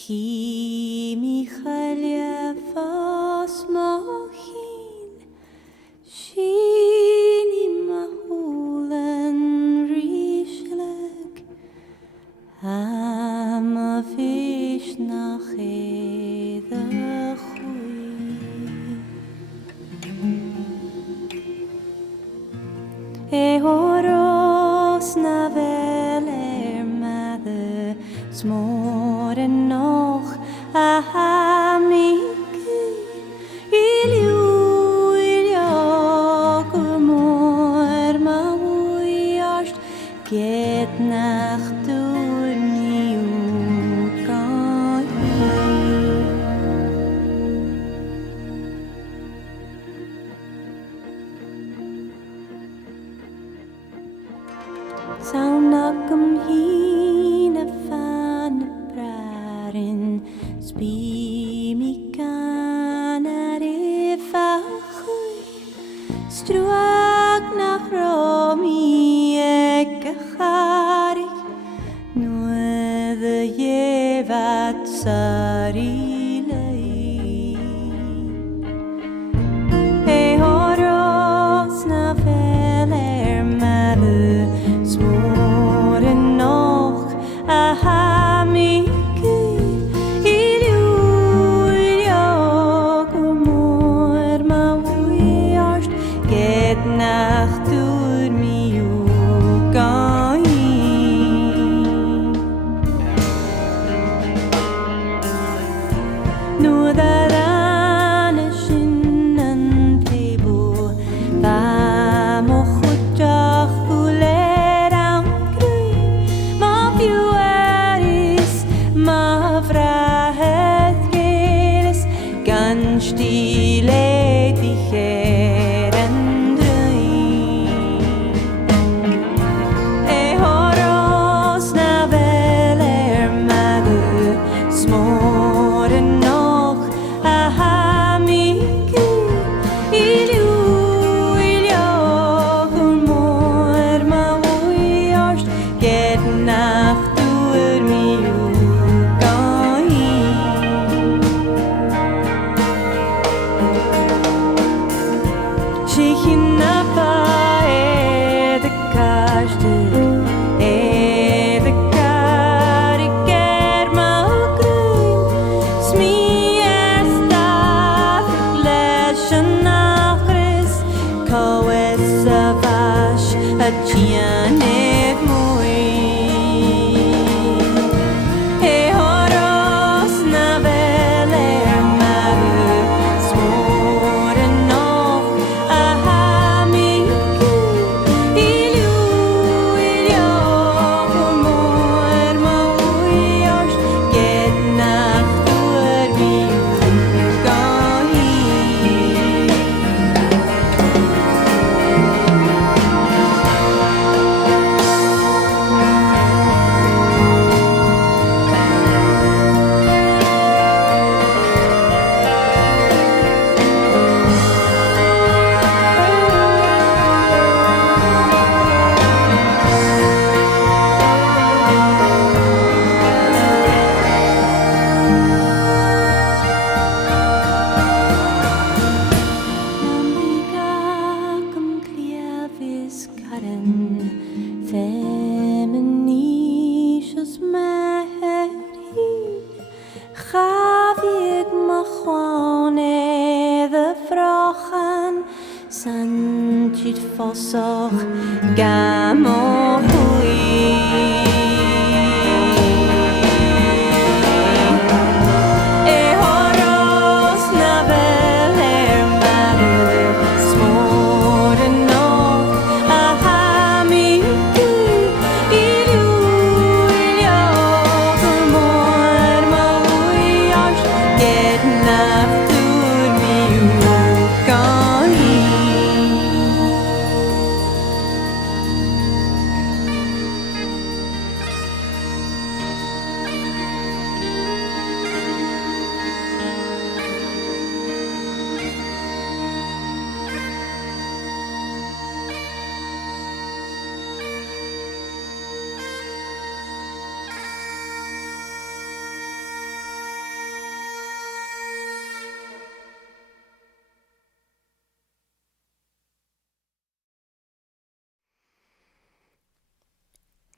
Chi mi chalia fos mohin, Shini mahulen rishleg, Am a fish nach the horos na vel mother smoren noch a hamike ilio kumor ma uiast get nach dur niu kan Saunakum hina fan prarin spi mi kanare fachui struak nach romi ekharik nu the yevat sari Nacht dur mi ugain Nu darane shinnen tebo Va mo chutach guler am grui Ma piueris ma vrahet geres Gan stile dicheren Feminicious meher hin Chavig machone the frochan Sanchit fosoch gamo